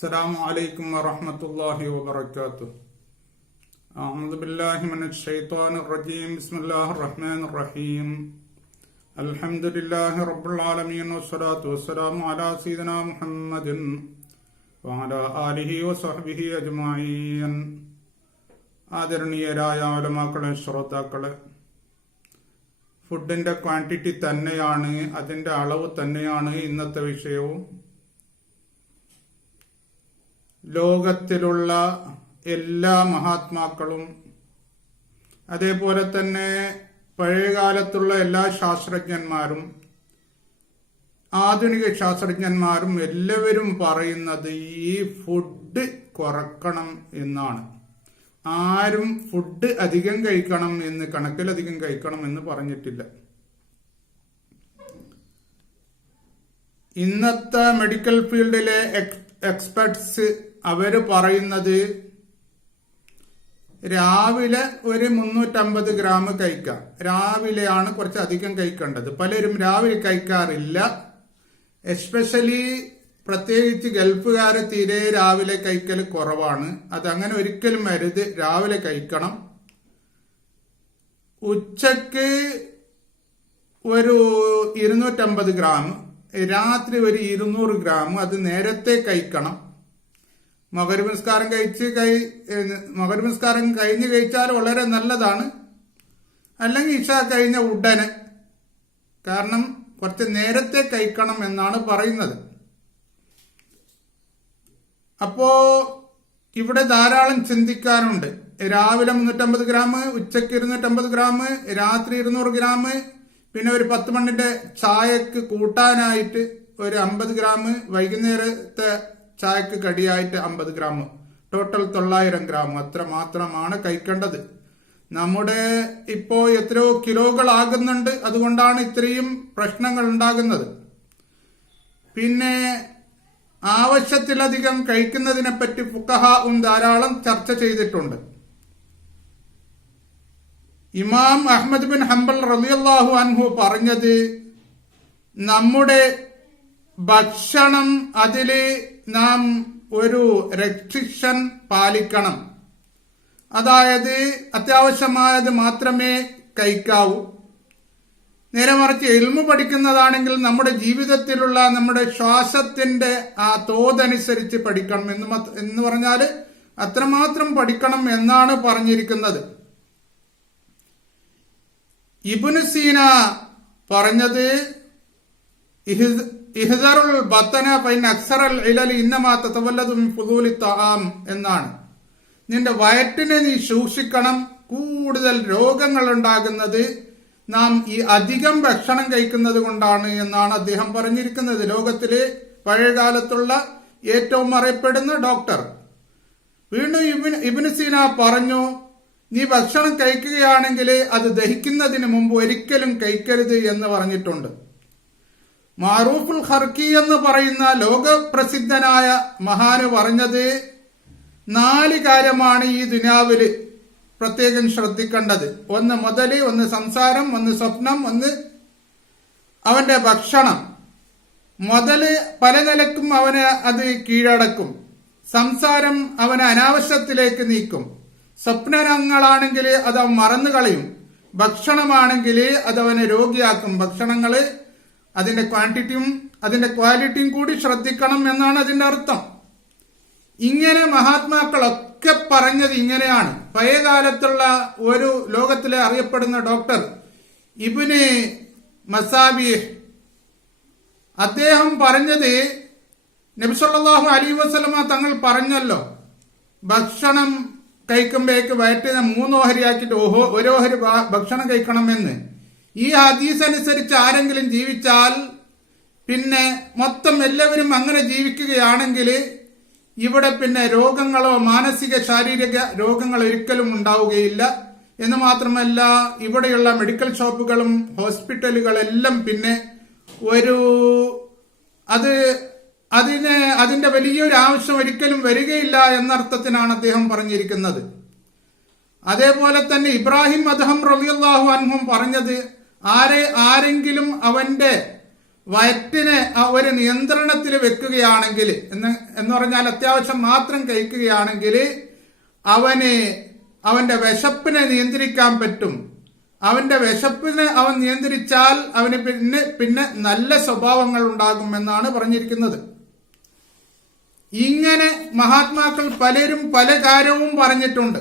السلام عليكم ورحمة الله وبركاته. أعوذ بالله من الشيطان الرجيم. بسم الله الرحمن الرحيم. الحمد لله رب العالمين والصلاة والسلام على سيدنا محمد وعلى آله وصحبه أجمعين. ആദരണീയരായ ഉലമാക്കളെ, ശ്രോതാക്കളെ, ഫുഡിന്റെ ക്വാണ്ടിറ്റി തന്നെയാണ്, അതിന്റെ അളവ് തന്നെയാണ് ഇന്നത്തെ വിഷയവും. ലോകത്തിലുള്ള എല്ലാ മഹാത്മാക്കളും അതേപോലെ തന്നെ പഴയകാലത്തുള്ള എല്ലാ ശാസ്ത്രജ്ഞന്മാരും ആധുനിക ശാസ്ത്രജ്ഞന്മാരും എല്ലാവരും പറയുന്നത് ഈ ഫുഡ് കുറക്കണം എന്നാണ്. ആരും ഫുഡ് അധികം കഴിക്കണം എന്ന്, കണക്കിലധികം കഴിക്കണം എന്ന് പറഞ്ഞിട്ടില്ല. ഇന്നത്തെ മെഡിക്കൽ ഫീൽഡിലെ എക്സ്പെർട്സ് അവര് പറയുന്നത് രാവിലെ ഒരു 350 ഗ്രാം കഴിക്കാം. രാവിലെയാണ് കുറച്ച് അധികം കഴിക്കേണ്ടത്. പലരും രാവിലെ കഴിക്കാറില്ല. എസ്പെഷ്യലി പ്രത്യേകിച്ച് ഗൾഫുകാരെ തീരെ രാവിലെ കഴിക്കൽ കുറവാണ്. അതങ്ങനെ ഒരിക്കലും അരുത്. രാവിലെ കഴിക്കണം. ഉച്ചക്ക് ഒരു 250 ഗ്രാം, രാത്രി ഒരു 200 ഗ്രാം. അത് നേരത്തെ കഴിക്കണം. മഗ്‌രിബ് നിസ്കാരം കഴിഞ്ഞ് കഴിച്ചാൽ വളരെ നല്ലതാണ്. അല്ലെങ്കിൽ ഇശ കഴിഞ്ഞ ഉടനെ, കാരണം കുറച്ച് നേരത്തെ കഴിക്കണം എന്നാണ് പറയുന്നത്. അപ്പോ ഇവിടെ ധാരാളം ചിന്തിക്കാനുണ്ട്. രാവിലെ 350 ഗ്രാം, ഉച്ചക്ക് 250 ഗ്രാം, രാത്രി 200 ഗ്രാം, പിന്നെ ഒരു 10 മണിന്റെ ചായക്ക് കൂട്ടാനായിട്ട് ഒരു 50 ഗ്രാം, വൈകുന്നേരത്തെ ചായക്ക് കടിയായിട്ട് 50 ഗ്രാം, ടോട്ടൽ 900 ഗ്രാം. അത്ര മാത്രമാണ് കഴിക്കേണ്ടത്. നമ്മുടെ ഇപ്പോ എത്രയോ കിലോകൾ ആകുന്നുണ്ട്. അതുകൊണ്ടാണ് ഇത്രയും പ്രശ്നങ്ങൾ ഉണ്ടാകുന്നത്. പിന്നെ ആവശ്യത്തിലധികം കഴിക്കുന്നതിനെ പറ്റി ഫുഖഹാഉം ധാരാളം ചർച്ച ചെയ്തിട്ടുണ്ട്. ഇമാം അഹ്മദ് ബിൻ ഹംബൽ റളിയല്ലാഹു അൻഹു പറഞ്ഞത്, നമ്മുടെ ഭക്ഷണം അതില് നാം ഒരു റെസ്ട്രിക്ഷൻ പാലിക്കണം. അതായത് അത്യാവശ്യമായത് മാത്രമേ കഴിക്കാവൂ. നേരെ മറിച്ച് ഇൽമു പഠിക്കുന്നതാണെങ്കിൽ നമ്മുടെ ജീവിതത്തിലുള്ള നമ്മുടെ ശ്വാസത്തിന്റെ ആ തോതനുസരിച്ച് പഠിക്കണം എന്ന് പറഞ്ഞാൽ അത്രമാത്രം പഠിക്കണം എന്നാണ് പറഞ്ഞിരിക്കുന്നത്. ഇബ്നു സീന പറഞ്ഞത്, ഇഹ്ദറുൽ ബത്തന ഫൈൻ അക്സറൽ ഇലലി ഇന്നമാ തതവല്ലദു മിൻ ഫുദൂലി തആം എന്നാണ്. നിന്റെ വയറ്റിനെ നീ സൂക്ഷിക്കണം. കൂടുതൽ രോഗങ്ങൾ ഉണ്ടാകുന്നത് നാം ഈ അധികം ഭക്ഷണം കഴിക്കുന്നത് കൊണ്ടാണ് എന്നാണ് അദ്ദേഹം പറഞ്ഞിരിക്കുന്നത്. ലോകത്തിലെ പഴയകാലത്തുള്ള ഏറ്റവും അറിയപ്പെടുന്ന ഡോക്ടർ. വീണ്ടും ഇബ്നു സീന പറഞ്ഞു, നീ ഭക്ഷണം കഴിക്കുകയാണെങ്കിൽ അത് ദഹിക്കുന്നതിന് മുമ്പ് ഒരിക്കലും കഴിക്കരുത് എന്ന് പറഞ്ഞിട്ടുണ്ട്. മാറൂഫുൽ ഖർക്കി എന്ന് പറയുന്ന ലോകപ്രസിദ്ധനായ മഹാന് പറഞ്ഞത്, 4 കാര്യമാണ് ഈ ദുനിയാവില് പ്രത്യേകം ശ്രദ്ധിക്കേണ്ടത്. ഒന്ന് മുതല്, ഒന്ന് സംസാരം, ഒന്ന് സ്വപ്നം, ഒന്ന് അവന്റെ ഭക്ഷണം. മുതല് പല നിലക്കും അവനെ അത് കീഴടക്കും. സംസാരം അവനെ അനാവശ്യത്തിലേക്ക് നീക്കും. സ്വപ്നങ്ങളാണെങ്കിൽ അത് അവൻ മറന്നു കളയും. ഭക്ഷണമാണെങ്കിൽ അതവനെ രോഗിയാക്കും. ഭക്ഷണങ്ങള് അതിന്റെ ക്വാണ്ടിറ്റിയും അതിന്റെ ക്വാളിറ്റിയും കൂടി ശ്രദ്ധിക്കണം എന്നാണ് അതിന്റെ അർത്ഥം. ഇങ്ങനെ മഹാത്മാക്കളൊക്കെ പറഞ്ഞത് ഇങ്ങനെയാണ്. പഴയകാലത്തുള്ള ഒരു ലോകത്തിലെ അറിയപ്പെടുന്ന ഡോക്ടർ ഇബ്നു മസാബിഹ്, അദ്ദേഹം പറഞ്ഞത്, നബി സല്ലല്ലാഹു അലൈഹി വസല്ലമ തങ്ങൾ പറഞ്ഞല്ലോ, ഭക്ഷണം കഴിക്കുമ്പോഴേക്ക് വയറ്റിനെ 3 ഓഹരിയാക്കിയിട്ട് 1 ഓഹരി ഭക്ഷണം കഴിക്കണമെന്ന്. ഈ ഹദീസ് അനുസരിച്ച് ആരെങ്കിലും ജീവിച്ചാൽ, പിന്നെ മൊത്തം എല്ലാവരും അങ്ങനെ ജീവിക്കുകയാണെങ്കിൽ ഇവിടെ പിന്നെ രോഗങ്ങളോ മാനസിക ശാരീരിക രോഗങ്ങൾ ഒരിക്കലും ഉണ്ടാവുകയില്ല. എന്ന് മാത്രമല്ല, ഇവിടെയുള്ള മെഡിക്കൽ ഷോപ്പുകളും ഹോസ്പിറ്റലുകളെല്ലാം പിന്നെ അതിന്റെ വലിയൊരു ആവശ്യം ഒരിക്കലും വരികയില്ല എന്നർത്ഥത്തിനാണ് അദ്ദേഹം പറഞ്ഞിരിക്കുന്നത്. അതേപോലെ തന്നെ ഇബ്രാഹിം അദ്ഹം റളിയല്ലാഹു അൻഹു പറഞ്ഞത്, ആരെങ്കിലും അവന്റെ വയറ്റിനെ ഒരു നിയന്ത്രണത്തിൽ വെക്കുകയാണെങ്കിൽ എന്ന് പറഞ്ഞാൽ അത്യാവശ്യം മാത്രം കഴിക്കുകയാണെങ്കിൽ അവന്റെ വിശപ്പിനെ നിയന്ത്രിക്കാൻ പറ്റും. അവന്റെ വിശപ്പിനെ അവൻ നിയന്ത്രിച്ചാൽ അവന് പിന്നെ നല്ല സ്വഭാവങ്ങൾ ഉണ്ടാകും എന്നാണ് പറഞ്ഞിരിക്കുന്നത്. ഇങ്ങനെ മഹാത്മാക്കൾ പലരും പല കാര്യവും പറഞ്ഞിട്ടുണ്ട്.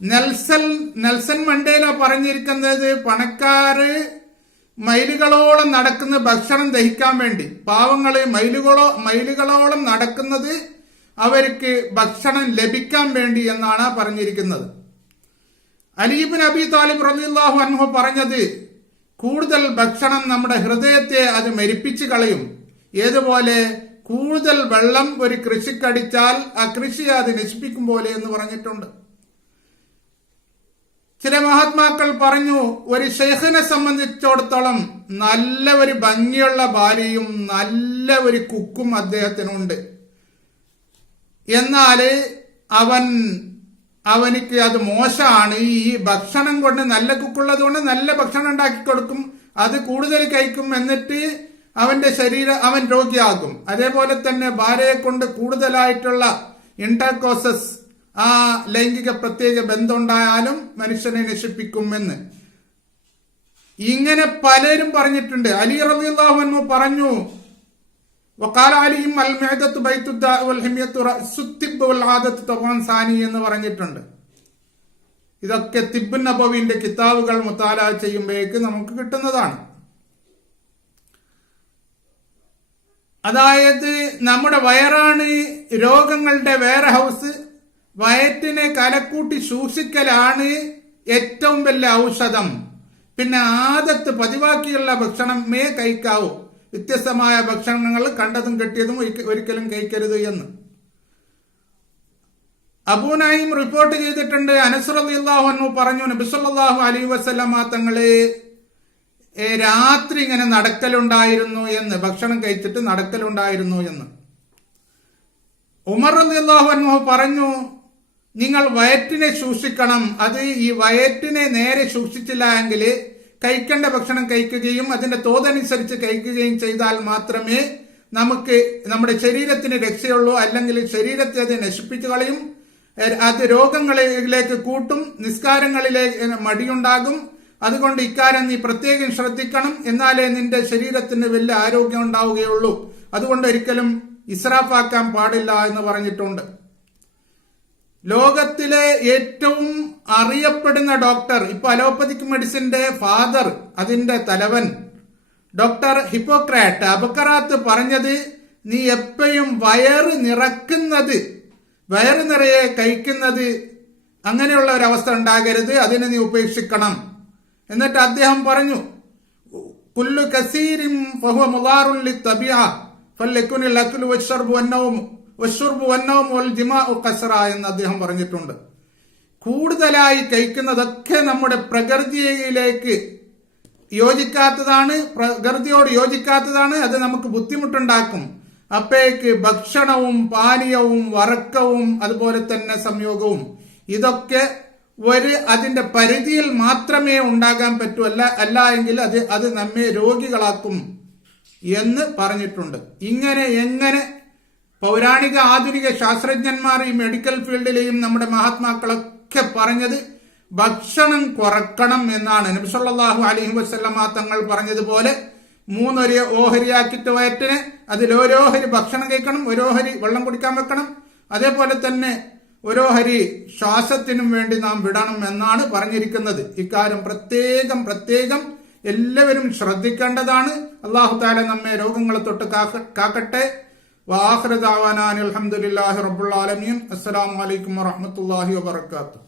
നെൽസൺ മണ്ടേല പറഞ്ഞിരിക്കുന്നത് പണക്കാര് മൈലുകളോളം നടക്കുന്ന ഭക്ഷണം ദഹിക്കാൻ വേണ്ടി, പാവങ്ങള് മൈലുകളോളം നടക്കുന്നത് അവർക്ക് ഭക്ഷണം ലഭിക്കാൻ വേണ്ടി എന്നാണ് പറഞ്ഞിരിക്കുന്നത്. അലി ഇബ്നു അബി താലിബ് റളിയല്ലാഹു അൻഹു പറഞ്ഞത്, കൂടുതൽ ഭക്ഷണം നമ്മുടെ ഹൃദയത്തെ അത് മരിപ്പിച്ചു കളയും. ഏതുപോലെ കൂടുതൽ വെള്ളം ഒരു കൃഷിക്കടിച്ചാൽ ആ കൃഷി അത് നശിപ്പിക്കും പോലെ എന്ന് പറഞ്ഞിട്ടുണ്ട്. ചില മഹാത്മാക്കൾ പറഞ്ഞു, ഒരു ഷെയ്ഖിനെ സംബന്ധിച്ചിടത്തോളം നല്ല ഒരു ഭംഗിയുള്ള ഭാര്യയും നല്ല ഒരു കുക്കും അദ്ദേഹത്തിനുണ്ട്. എന്നാല് അവനിക്ക് അത് മോശമാണ്. ഈ ഭക്ഷണം കൊണ്ട്, നല്ല കുക്കുള്ളത് കൊണ്ട് നല്ല ഭക്ഷണം ഉണ്ടാക്കി കൊടുക്കും, അത് കൂടുതൽ കഴിക്കും, എന്നിട്ട് അവൻ രോഗിയാകും. അതേപോലെ തന്നെ ഭാര്യയെ കൊണ്ട് കൂടുതലായിട്ടുള്ള ഇന്റർകോഴ്സസ്, ആ ലൈംഗിക പ്രത്യേക ബന്ധമുണ്ടായാലും മനുഷ്യനെ നശിപ്പിക്കുമെന്ന് ഇങ്ങനെ പലരും പറഞ്ഞിട്ടുണ്ട്. അലി റളിയല്ലാഹു അൻഹു പറഞ്ഞു, വഖാല അലിയും അൽ മിഅദത്തു ബൈത്തുദ്ദാഇ വൽ ഹിമിയത്തു റഅസുത്തിബ് വൽ ആദത്തു തവാൻ സാനി എന്ന് പറഞ്ഞിട്ടുണ്ട്. ഇതൊക്കെ തിബ്ബുൻ നബവിന്റെ കിതാബുകൾ മുത്താല ചെയ്യുമ്പോഴേക്ക് നമുക്ക് കിട്ടുന്നതാണ്. അതായത് നമ്മുടെ വയറാണ് രോഗങ്ങളുടെ വെയർ ഹൗസ്. വയറ്റിനെ കലക്കൂട്ടി സൂക്ഷിക്കലാണ് ഏറ്റവും വലിയ ഔഷധം. പിന്നെ ആദത്ത്, പതിവാക്കിയുള്ള ഭക്ഷണമേ കഴിക്കാവൂ. വ്യത്യസ്തമായ ഭക്ഷണങ്ങൾ കണ്ടതും കെട്ടിയതും ഒരിക്കലും കഴിക്കരുത് എന്ന് അബൂ നഈം റിപ്പോർട്ട് ചെയ്തിട്ടുണ്ട്. അനസ് റളിയല്ലാഹു അൻഹു പറഞ്ഞു, നബി സല്ലല്ലാഹു അലൈഹി വസല്ലമ തങ്ങളെ രാത്രി ഇങ്ങനെ നടക്കലുണ്ടായിരുന്നു എന്ന്, ഭക്ഷണം കഴിച്ചിട്ട് നടക്കലുണ്ടായിരുന്നു എന്ന്. ഉമർ റളിയല്ലാഹു അൻഹു പറഞ്ഞു, നിങ്ങൾ വയറ്റിനെ സൂക്ഷിക്കണം. അത് ഈ വയറ്റിനെ നേരെ സൂക്ഷിച്ചില്ല എങ്കിൽ കഴിക്കേണ്ട ഭക്ഷണം കഴിക്കുകയും അതിന്റെ തോതനുസരിച്ച് കഴിക്കുകയും ചെയ്താൽ മാത്രമേ നമുക്ക് നമ്മുടെ ശരീരത്തിന് രക്ഷയുള്ളൂ. അല്ലെങ്കിൽ ശരീരത്തെ അത് നശിപ്പിച്ചു കളയും, അത് രോഗങ്ങളിലേക്ക് കൂട്ടും, നിസ്കാരങ്ങളിലേക്ക് മടിയുണ്ടാകും. അതുകൊണ്ട് ഇക്കാര്യം നീ പ്രത്യേകം ശ്രദ്ധിക്കണം, എന്നാലേ നിന്റെ ശരീരത്തിന് വലിയ ആരോഗ്യം ഉണ്ടാവുകയുള്ളൂ. അതുകൊണ്ട് ഒരിക്കലും ഇസ്രാഫാക്കാൻ പാടില്ല എന്ന് പറഞ്ഞിട്ടുണ്ട്. ലോകത്തിലെ ഏറ്റവും അറിയപ്പെടുന്ന ഡോക്ടർ, ഇപ്പൊ അലോപ്പതിക് മെഡിസിന്റെ ഫാദർ, അതിന്റെ തലവൻ ഡോക്ടർ ഹിപ്പോക്രാറ്റ് അബക്കറാത്ത് പറഞ്ഞത്, നീ എപ്പോഴും വയറ് നിറയെ കഴിക്കുന്നത്, അങ്ങനെയുള്ള ഒരവസ്ഥ ഉണ്ടാകരുത്, അതിനെ നീ ഉപേക്ഷിക്കണം. എന്നിട്ട് അദ്ദേഹം പറഞ്ഞു, കുല്ലു കസീരിൻ ഫഹുവ മുദാറുൻ ലിത്തബിഅ ഫലയകുനിൽ അക്ലു വശ്ശർബു വന്നൗമു വൽ ജിമാഉ ഖസ്റ എന്ന് അദ്ദേഹം പറഞ്ഞിട്ടുണ്ട്. കൂടുതലായി കഴിക്കുന്നതൊക്കെ നമ്മുടെ പ്രകൃതിയിലേക്ക് യോജിക്കാത്തതാണ്, പ്രകൃതിയോട് യോജിക്കാത്തതാണ്. അത് നമുക്ക് ബുദ്ധിമുട്ടുണ്ടാക്കും. അപ്പോഴേക്ക് ഭക്ഷണവും പാനീയവും വറക്കവും അതുപോലെ തന്നെ സംയോഗവും ഇതൊക്കെ അതിന്റെ പരിധിയിൽ മാത്രമേ ഉണ്ടാകാൻ പറ്റൂ. അല്ല എങ്കിൽ അത് നമ്മെ രോഗികളാക്കും എന്ന് പറഞ്ഞിട്ടുണ്ട്. എങ്ങനെ പൗരാണിക ആധുനിക ശാസ്ത്രജ്ഞന്മാർ ഈ മെഡിക്കൽ ഫീൽഡിലെയും നമ്മുടെ മഹാത്മാക്കളൊക്കെ പറഞ്ഞത് ഭക്ഷണം കുറക്കണം എന്നാണ്. നബി സല്ലല്ലാഹു അലൈഹി വസല്ലമ തങ്ങൾ പറഞ്ഞതുപോലെ 3 ഓഹരിയാക്കിയിട്ട് വയറ്റിന് അതിലോരോഹരി ഭക്ഷണം കഴിക്കണം, ഓരോഹരി വെള്ളം കുടിക്കാൻ വെക്കണം. അതേപോലെ തന്നെ ഓരോഹരി ശ്വാസത്തിനും വേണ്ടി നാം വിടണം എന്നാണ് പറഞ്ഞിരിക്കുന്നത്. ഇക്കാര്യം പ്രത്യേകം എല്ലാവരും ശ്രദ്ധിക്കേണ്ടതാണ്. അല്ലാഹു തആല നമ്മെ രോഗങ്ങളെ തൊട്ട് കാക്കട്ടെ. വആഖിറു ദഅവാനാ അൽഹംദുലില്ലാഹി റബ്ബിൽ ആലമീൻ. അസ്സലാമു അലൈക്കും വറഹ്മത്തുള്ളാഹി വബറകാതുഹു.